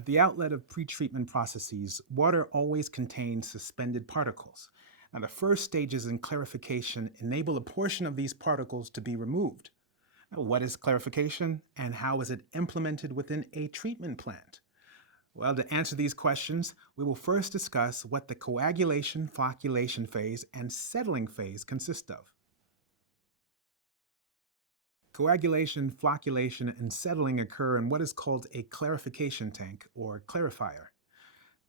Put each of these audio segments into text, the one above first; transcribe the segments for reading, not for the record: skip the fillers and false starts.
At the outlet of pretreatment processes, water always contains suspended particles. Now, the first stages in clarification enable a portion of these particles to be removed. Now, what is clarification and how is it implemented within a treatment plant? Well, to answer these questions, we will first discuss what the coagulation, flocculation phase and settling phase consist of. Coagulation, flocculation, and settling occur in what is called a clarification tank or clarifier.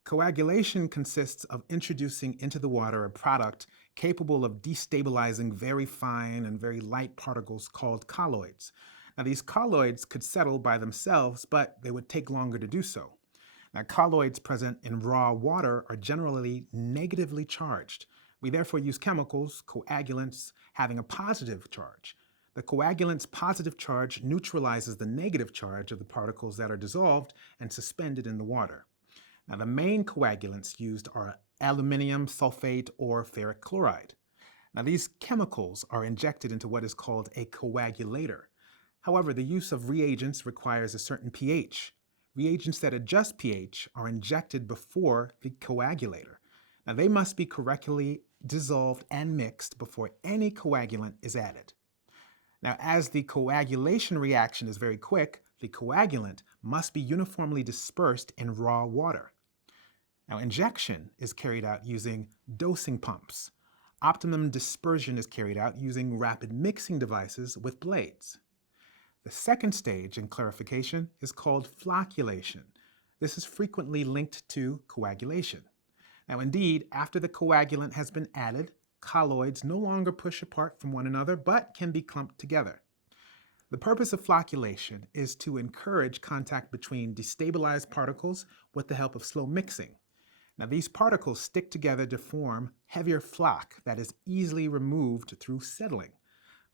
Coagulation consists of introducing into the water a product capable of destabilizing very fine and very light particles called colloids. Now, these colloids could settle by themselves, but they would take longer to do so. Now, colloids present in raw water are generally negatively charged. We therefore use chemicals, coagulants, having a positive charge. The coagulant's positive charge neutralizes the negative charge of the particles that are dissolved and suspended in the water. Now, the main coagulants used are aluminium sulfate or ferric chloride. Now, these chemicals are injected into what is called a coagulator. However, the use of reagents requires a certain pH. Reagents that adjust pH are injected before the coagulator. Now, they must be correctly dissolved and mixed before any coagulant is added. Now, as the coagulation reaction is very quick, the coagulant must be uniformly dispersed in raw water. Now, injection is carried out using dosing pumps. Optimum dispersion is carried out using rapid mixing devices with blades. The second stage in clarification is called flocculation. This is frequently linked to coagulation. Now, indeed, after the coagulant has been added, colloids no longer push apart from one another, but can be clumped together. The purpose of flocculation is to encourage contact between destabilized particles with the help of slow mixing. Now, these particles stick together to form heavier floc that is easily removed through settling.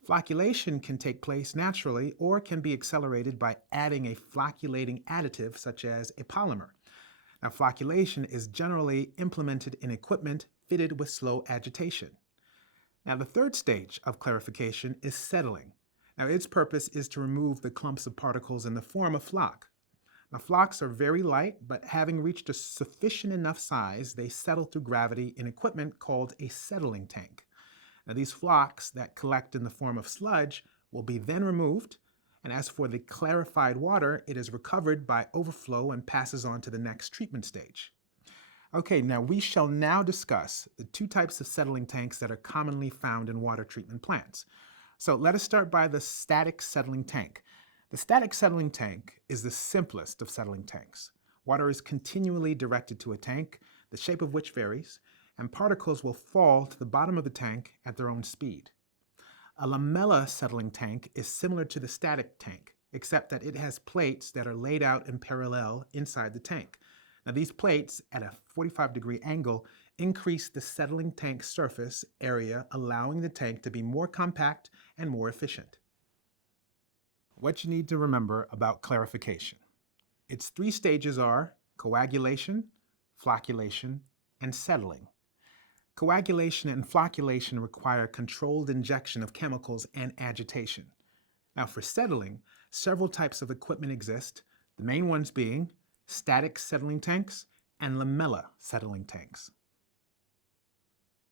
Flocculation can take place naturally or can be accelerated by adding a flocculating additive such as a polymer. Now, flocculation is generally implemented in equipment fitted with slow agitation. Now, the third stage of clarification is settling. Now, its purpose is to remove the clumps of particles in the form of floc. Now, flocs are very light, but having reached a sufficient enough size, they settle through gravity in equipment called a settling tank. Now, these flocs that collect in the form of sludge will be then removed, and as for the clarified water, it is recovered by overflow and passes on to the next treatment stage. Okay, now we shall now discuss the two types of settling tanks that are commonly found in water treatment plants. So let us start by the static settling tank. The static settling tank is the simplest of settling tanks. Water is continually directed to a tank, the shape of which varies, and particles will fall to the bottom of the tank at their own speed. A lamella settling tank is similar to the static tank, except that it has plates that are laid out in parallel inside the tank. Now, these plates at a 45-degree angle increase the settling tank surface area, allowing the tank to be more compact and more efficient. What you need to remember about clarification. Its three stages are coagulation, flocculation, and settling. Coagulation and flocculation require controlled injection of chemicals and agitation. Now, for settling, several types of equipment exist, the main ones being static settling tanks and lamella settling tanks.